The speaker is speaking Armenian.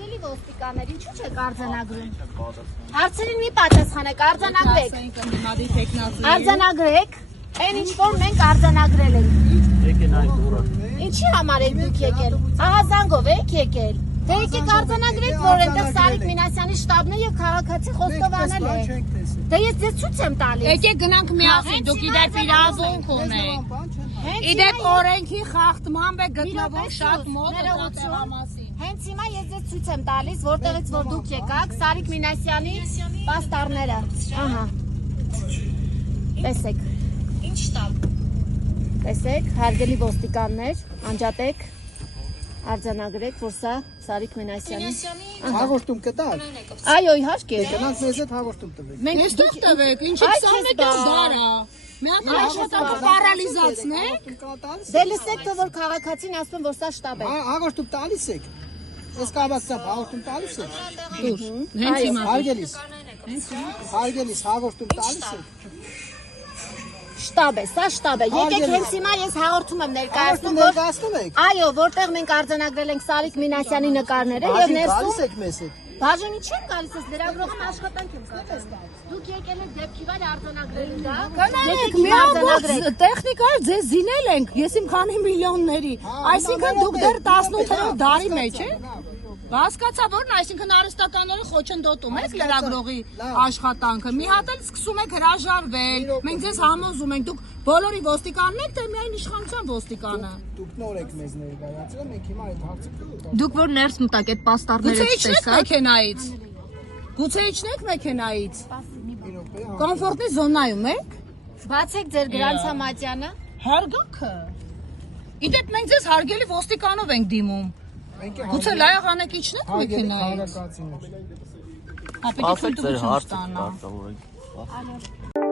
Հարգելի ոստիկաններ, ինչու՞ չեք արձանագրում։ Հարցերին մի պատասխանեք, արձանագրեք։ Արձանագրեք, այն ինչ որ մենք արձանագրել ենք։ Եկեն այդ օրը։ Ինչի համար եք դուք եկել։ Ահազանգով եք եկել։ Դե եկեք արձանագրեք, որ այնտեղ Սարիկ Մինասյանի շտաբն է եւ քաղաքացի խոստովանել է։ Դե ես ձեզ ցույց եմ տալիս։ Եկեք գնանք միասին, դուք իդեպ իրավունք ունեք։ Իդեպ օրենքի խախտման է գտնվող շատ մոտ համասին։ Հենց հիմա ես ձեզ ցույց եմ տալիս, որտեղից որ դուք եկաք, Սարիկ Մինասյանի պաստառները։ Ահա։ Տեսեք։ Ինչ շտաբ։ Տեսեք, հարգելի ոստիկաններ, անջատեք, արձանագրեք, որ սա Սարիկ Մինասյանի հաղորդում կտալ։ Այո, իհարկե։ Գնանք մեզ հետ հաղորդում տվեք։ Մենք ստեղ տվեք, ինչի 21 դարա։ Մի հատ աշխատանքը պարալիզացնեք։ Դե լսեք, թե որ քաղաքացին ասում որ սա շտաբ է։ Հաղորդում տալիս եք։ Ես կավակցապ հաղորդում տալիս եք։ Դուր, հենց հիմա։ Հարգելիս հաղորդում տալիս եք։ Շտաբ է, սա շտաբ է։ Եկեք հենց հիմա ես հաղորդում եմ ներկայացնում, որ ներկայացնում եք։ այո, որտեղ մենք արձանագրել ենք Սարիկ Մինասյանի նկարները եւ ներսում Տալիս եք մեզ հետ։ բաժանի չեմ գալիս, ես լրագրողում աշխատանք եմ կատարում։ Դուք եկել եք դեպքի վար արձանագրելու դա։ Գնանք միաբոց տեխնիկա ձեզ զինել ենք, ես իմ քանի միլիոնների։ Այսինքն դուք դեռ 18-րդ դարի մեջ եք։ Հասկացա որն, այսինքն արհեստականորեն խոչընդոտում եք լրագրողի աշխատանքը։ Մի հատ էլ սկսում եք հրաժարվել։ Մենք ձեզ համոզում ենք, դուք բոլորի ոստիկանն եք, թե միայն իշխանության ոստիկանը։ Դուք նոր եք մեզ ներկայացրել, մենք հիմա այդ հարցը կլուտ։ Դուք որ ներս մտաք այդ պաստառները Գուցե իջնեք մեքենայից։ Գուցե իջնեք մեքենայից։ Կոմֆորտի զոնայում եք։ Բացեք ձեր գրանցամատյանը։ Հարգանքը։ Իդեպ մենք ձեզ հարգելի ոստիկանով ենք դիմում։ Գուցե լայաղանեք իջնեք մեքենայից։ Ապետի Ասեք ձեր քննություն հարցը ստանա։ կարտավորեք։